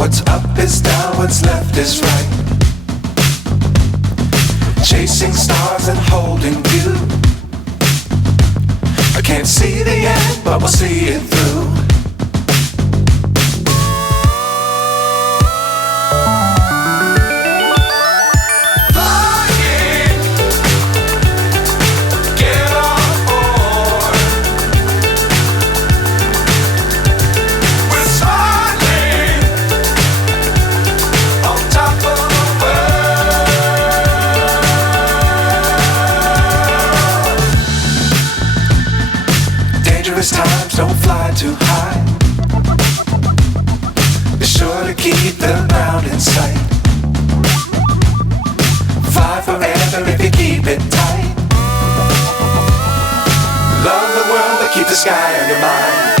What's up is down, what's left is right. Chasing stars and holding you. I can't see the end, but we'll see it through. Times don't fly too high. Be sure to keep the ground in sight. Fly forever if you keep it tight. Love the world but keep the sky on your mind.